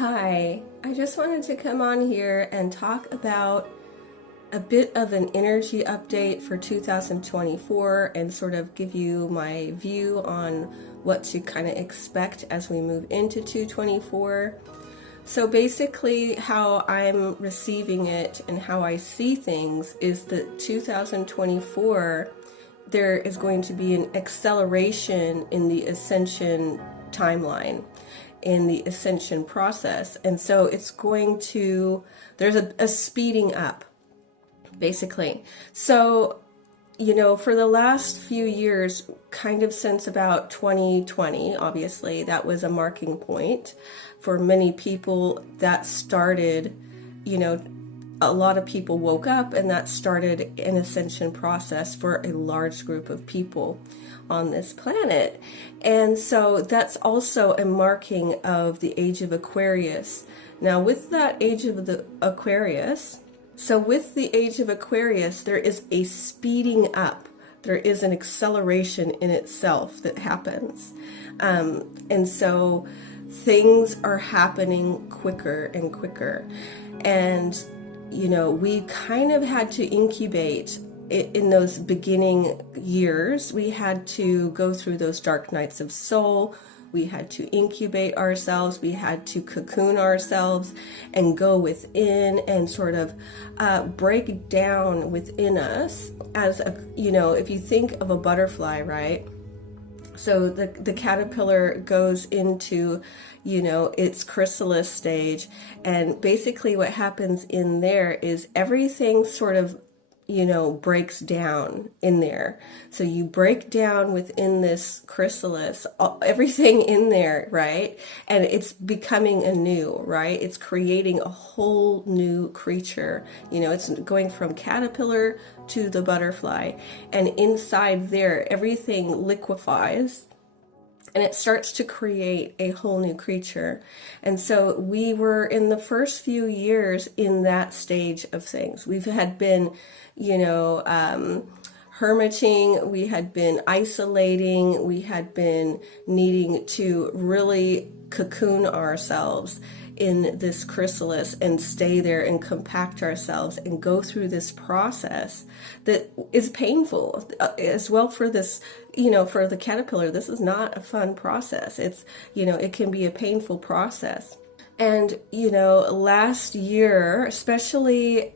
Hi, I just wanted to come on here and talk about a bit of an energy update for 2024 and sort of give you my view on what to kind of expect as we move into 2024. So basically, how I'm receiving it and how I see things is that 2024, there is going to be an acceleration in the ascension timeline, in the ascension process. And so it's going to, there's a speeding up, basically. So, for the last few years, kind of since about 2020, obviously, that was a marking point for many people. That started, a lot of people woke up, and that started an ascension process for a large group of people on this planet. And so that's also a marking of the age of Aquarius. Now, with that age of the Aquarius, with the age of Aquarius, there is a speeding up. There is an acceleration in itself that happens. And so things are happening quicker and quicker. And, we kind of had to incubate in those beginning years. We had to go through those dark nights of soul. We had to incubate ourselves. We had to cocoon ourselves and go within and sort of break down within us as if you think of a butterfly, right? So the caterpillar goes into, its chrysalis stage. And basically what happens in there is everything sort of breaks down in there. So you break down within this chrysalis, everything in there, right? And it's becoming anew, right? It's creating a whole new creature. It's going from caterpillar to the butterfly. And inside there, everything liquefies. And it starts to create a whole new creature. And so we were in the first few years in that stage of things. We've had been, hermiting, we had been isolating, we had been needing to really cocoon ourselves in this chrysalis and stay there and compact ourselves and go through this process that is painful as well for this, for the caterpillar. This is not a fun process. It's, it can be a painful process. And, last year, especially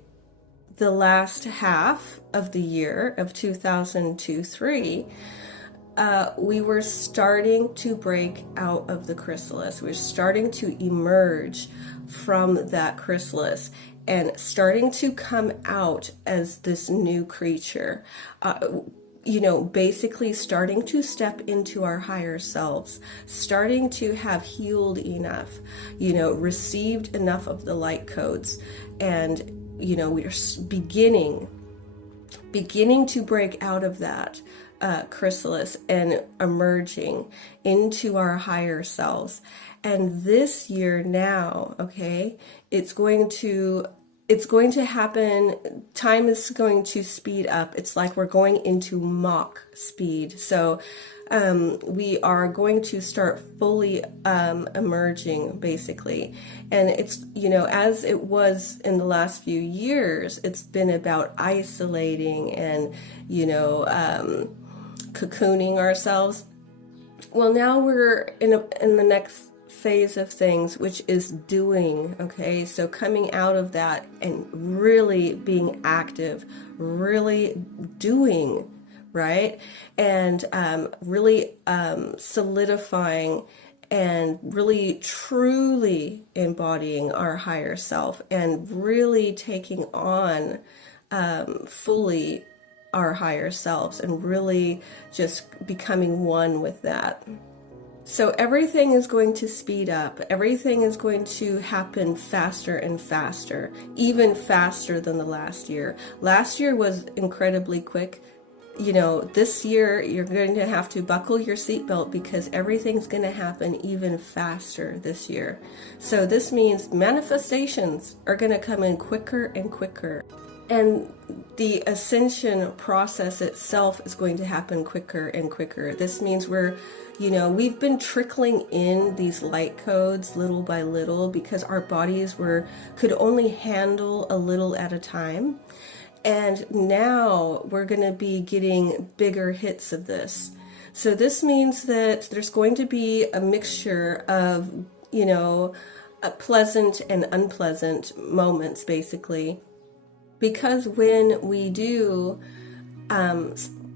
the last half of the year of 2023, we were starting to break out of the chrysalis. We were starting to emerge from that chrysalis and starting to come out as this new creature. Basically starting to step into our higher selves, starting to have healed enough, received enough of the light codes. And, we are beginning to break out of that chrysalis and emerging into our higher selves. And this year now, okay, it's going to happen. Time is going to speed up. It's like we're going into Mach speed. So we are going to start fully emerging, basically. And it's, as it was in the last few years, it's been about isolating and, cocooning ourselves. Well, now we're in the next phase of things, which is doing. Okay, so coming out of that and really being active, really doing, right? And really solidifying and really truly embodying our higher self and really taking on fully our higher selves and really just becoming one with that. So everything is going to speed up. Everything is going to happen faster and faster, even faster than the last year. Last year was incredibly quick. This year you're going to have to buckle your seatbelt because everything's going to happen even faster this year. So this means manifestations are going to come in quicker and quicker. And the ascension process itself is going to happen quicker and quicker. This means we've been trickling in these light codes little by little because our bodies could only handle a little at a time. And now we're going to be getting bigger hits of this. So this means that there's going to be a mixture of, pleasant and unpleasant moments, basically. Because when we do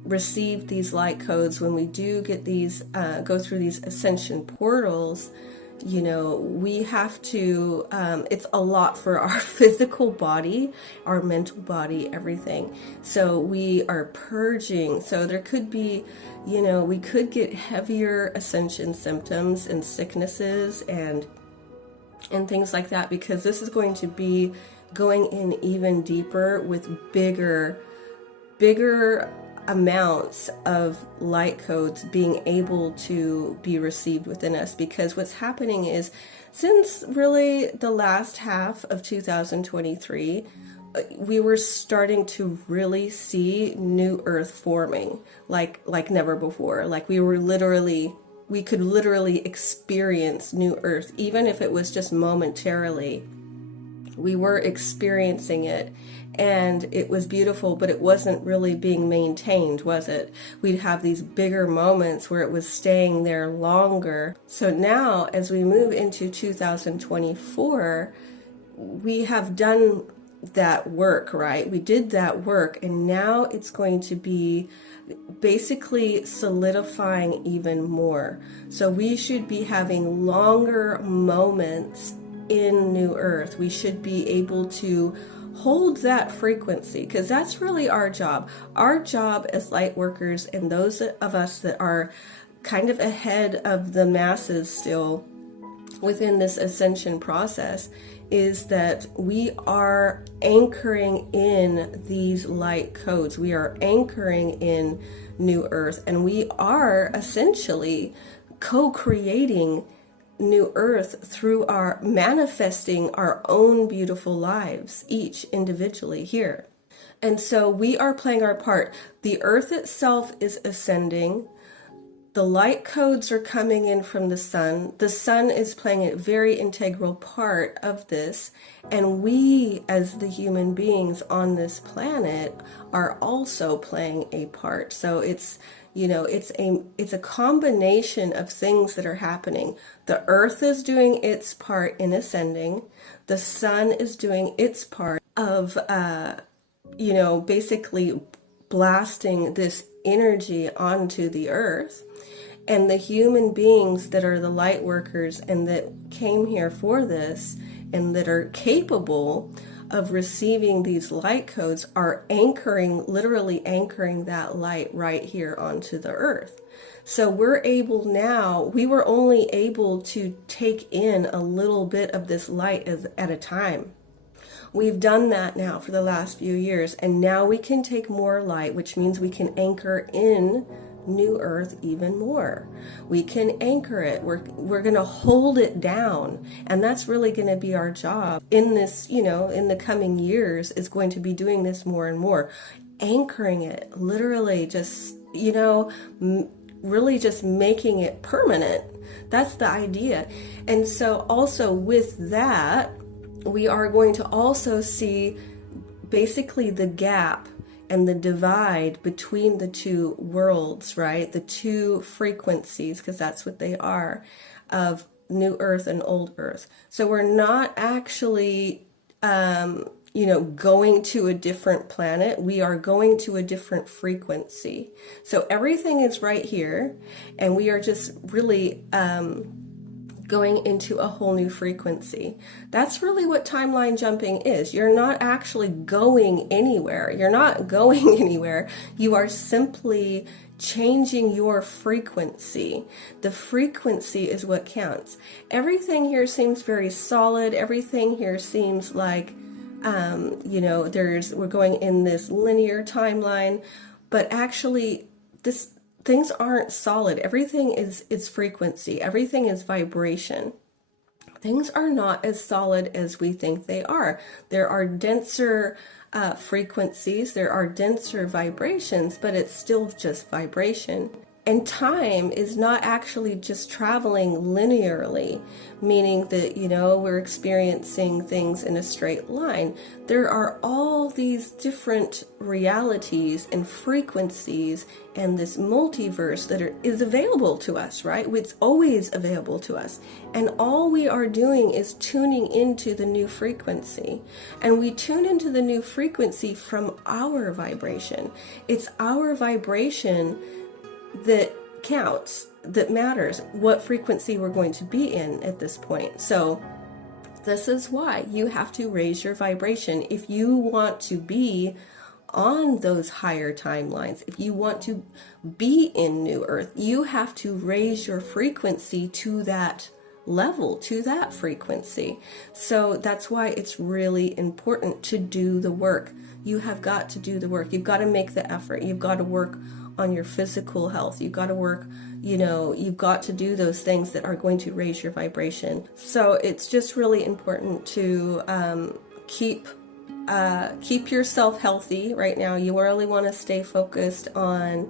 receive these light codes, when we do get these, go through these ascension portals, we have to, it's a lot for our physical body, our mental body, everything. So we are purging. So there could be, we could get heavier ascension symptoms and sicknesses and things like that, because this is going to be going in even deeper with bigger amounts of light codes being able to be received within us. Because what's happening is, since really the last half of 2023, we were starting to really see new earth forming like never before. Like we could literally experience new earth, even if it was just momentarily. We were experiencing it, and it was beautiful, but it wasn't really being maintained, was it? We'd have these bigger moments where it was staying there longer. So now, as we move into 2024, we have done that work, right? We did that work, and now it's going to be basically solidifying even more. So we should be having longer moments in New Earth. We should be able to hold that frequency, because that's really our job. Our job as light workers, and those of us that are kind of ahead of the masses still within this ascension process, is that we are anchoring in these light codes. We are anchoring in New Earth, and we are essentially co-creating New Earth through our manifesting our own beautiful lives, each individually here. And so we are playing our part. The Earth itself is ascending. The light codes are coming in from the sun. The sun is playing a very integral part of this. And we, as the human beings on this planet, are also playing a part. So it's a combination of things that are happening. The earth is doing its part in ascending. The sun is doing its part of, basically blasting this energy onto the earth. And the human beings that are the light workers and that came here for this and that are capable of receiving these light codes are literally anchoring that light right here onto the earth. So we were only able to take in a little bit of this light at a time. We've done that now for the last few years, and now we can take more light, which means we can anchor in New Earth even more. We can anchor it. We're going to hold it down, and that's really going to be our job in this, in the coming years, is going to be doing this more and more, anchoring it, literally just, really just making it permanent. That's the idea. And so also with that, we are going to also see basically the gap and the divide between the two worlds, right? The two frequencies, because that's what they are, of New Earth and Old Earth. So we're not actually, going to a different planet. We are going to a different frequency. So everything is right here, and we are just really going into a whole new frequency. That's really what timeline jumping is. You're not actually going anywhere. You're not going anywhere. You are simply changing your frequency. The frequency is what counts. Everything here seems very solid. Everything here seems like, we're going in this linear timeline, but actually things aren't solid. Everything is frequency. Everything is vibration. things are not as solid as we think they are. There are denser frequencies, there are denser vibrations, but it's still just vibration. And time is not actually just traveling linearly, meaning that, we're experiencing things in a straight line. There are all these different realities and frequencies and this multiverse that is available to us, right? It's always available to us. And all we are doing is tuning into the new frequency. And we tune into the new frequency from our vibration. It's our vibration that counts, that matters, what frequency we're going to be in at this point. So this is why you have to raise your vibration if you want to be on those higher timelines. If you want to be in New Earth, you have to raise your frequency to that level, to that frequency. So that's why it's really important to do the work. You have got to do the work. You've got to make the effort. You've got to work on your physical health. You've got to work, you've got to do those things that are going to raise your vibration. So it's just really important to keep yourself healthy right now. You really want to stay focused on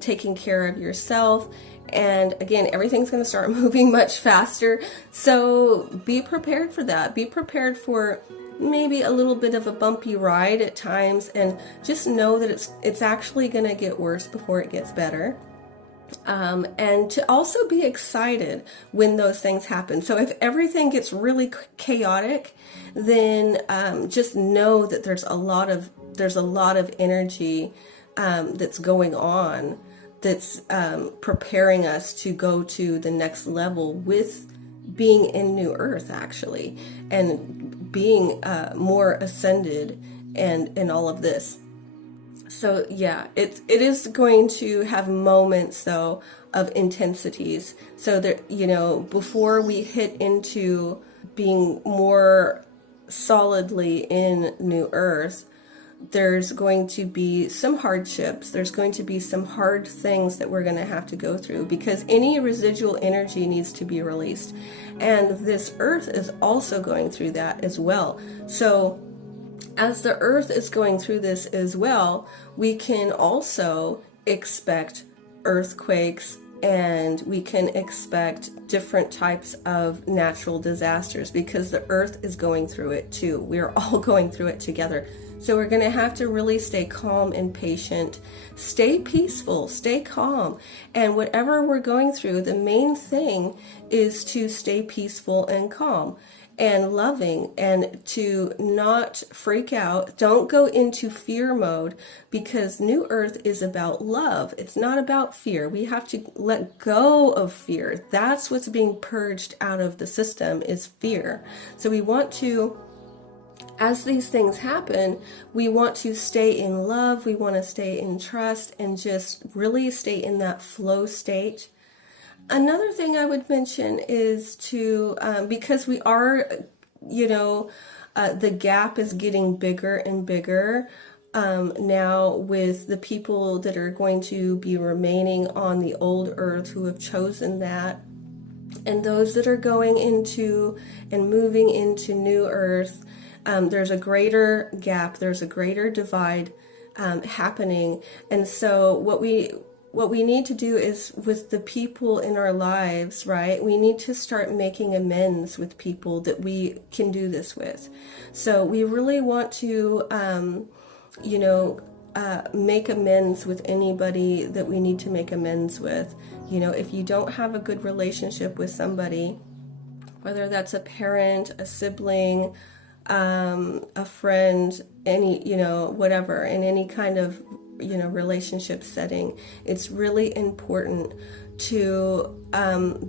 taking care of yourself. And again, everything's going to start moving much faster. So be prepared for that. Be prepared for maybe a little bit of a bumpy ride at times, and just know that it's actually going to get worse before it gets better. And to also be excited when those things happen. So if everything gets really chaotic, then just know that there's a lot of energy that's going on, that's preparing us to go to the next level with being in New Earth, actually, and being more ascended and all of this. So yeah, it is going to have moments though of intensities. So that, before we hit into being more solidly in New Earth, there's going to be some hardships. There's going to be some hard things that we're going to have to go through, because any residual energy needs to be released. And this earth is also going through that as well. So as the earth is going through this as well, we can also expect earthquakes, and we can expect different types of natural disasters, because the earth is going through it too. We're all going through it together. So we're going to have to really stay calm and patient, stay peaceful, stay calm. And whatever we're going through, the main thing is to stay peaceful and calm and loving, and to not freak out. Don't go into fear mode, because New Earth is about love. It's not about fear. We have to let go of fear. That's what's being purged out of the system, is fear. So we want to, as these things happen, we want to stay in love, we want to stay in trust, and just really stay in that flow state. Another thing I would mention is to, because we are, the gap is getting bigger and bigger now with the people that are going to be remaining on the old earth, who have chosen that, and those that are going into and moving into New Earth. There's a greater gap, there's a greater divide happening. And so what we need to do is, with the people in our lives, right, we need to start making amends with people that we can do this with. So we really want to, make amends with anybody that we need to make amends with. If you don't have a good relationship with somebody, whether that's a parent, a sibling, a friend, any, whatever, in any kind of, relationship setting, it's really important to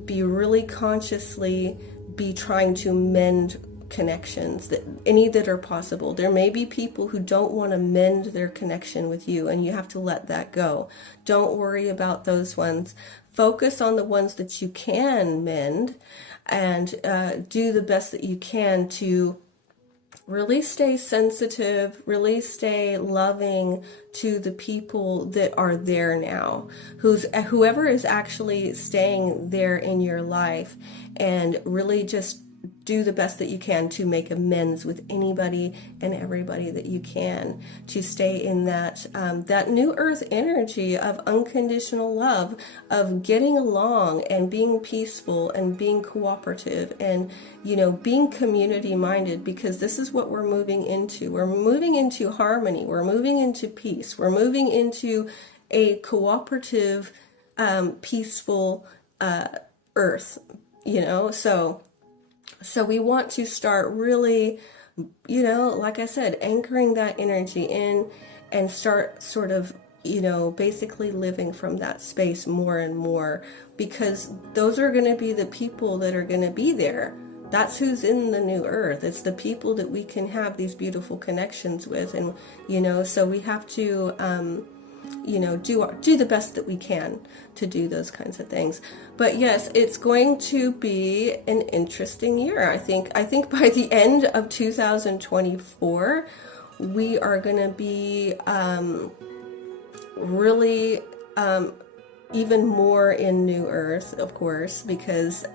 be really consciously be trying to mend connections, that are possible. There may be people who don't want to mend their connection with you, and you have to let that go. Don't worry about those ones. Focus on the ones that you can mend, and do the best that you can to really stay sensitive, really stay loving to the people that are there now, whoever is actually staying there in your life, and really just do the best that you can to make amends with anybody and everybody that you can, to stay in that that new earth energy of unconditional love, of getting along and being peaceful and being cooperative and, you know, being community minded, because this is what we're moving into. We're moving into harmony. We're moving into peace. We're moving into a cooperative, peaceful earth, you know, so we want to start really, you know, like I said, anchoring that energy in and start sort of, you know, basically living from that space more and more, because those are going to be the people that are going to be there. That's who's in the new earth. It's the people that we can have these beautiful connections with. And, you know, so we have to, you know, do the best that we can to do those kinds of things. But yes, it's going to be an interesting year. I think by the end of 2024, we are going to be really even more in New Earth, of course, because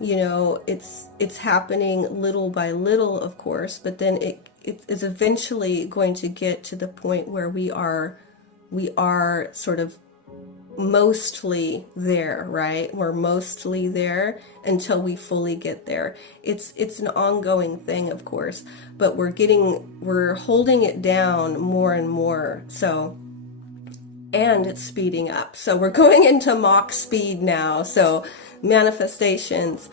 you know, it's happening little by little, of course, but then it is eventually going to get to the point where we are sort of mostly there, right? We're mostly there until we fully get there. It's an ongoing thing, of course, but we're holding it down more and more. So, and it's speeding up. So we're going into Mach speed now. So manifestations.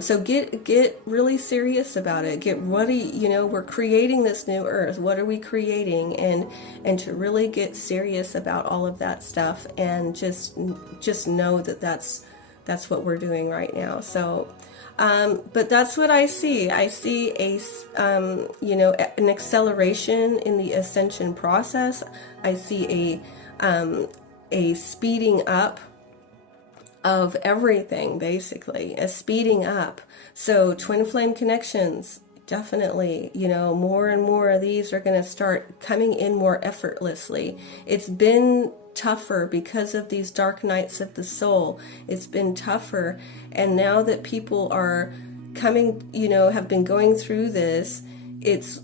So get really serious about it. Get ready. You know, we're creating this new earth. What are we creating? And to really get serious about all of that stuff, and just know that that's what we're doing right now. So, but that's what I see. I see you know, an acceleration in the ascension process. I see a speeding up of everything, basically, a speeding up. So twin flame connections, definitely, you know, more and more of these are going to start coming in more effortlessly. It's been tougher because of these dark nights of the soul. It's been tougher. And now that people are coming, you know, have been going through this, it's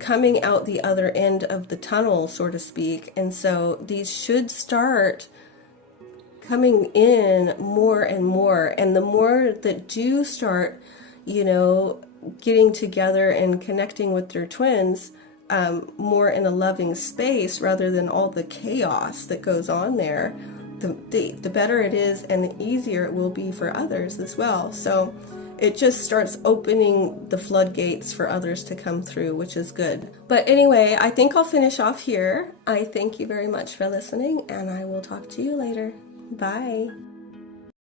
coming out the other end of the tunnel, so to speak. And so these should start coming in more and more. And the more that do start, you know, getting together and connecting with their twins more in a loving space, rather than all the chaos that goes on there, the better it is, and the easier it will be for others as well. So it just starts opening the floodgates for others to come through, which is good. But anyway, I think I'll finish off here. I thank you very much for listening, and I will talk to you later. Bye.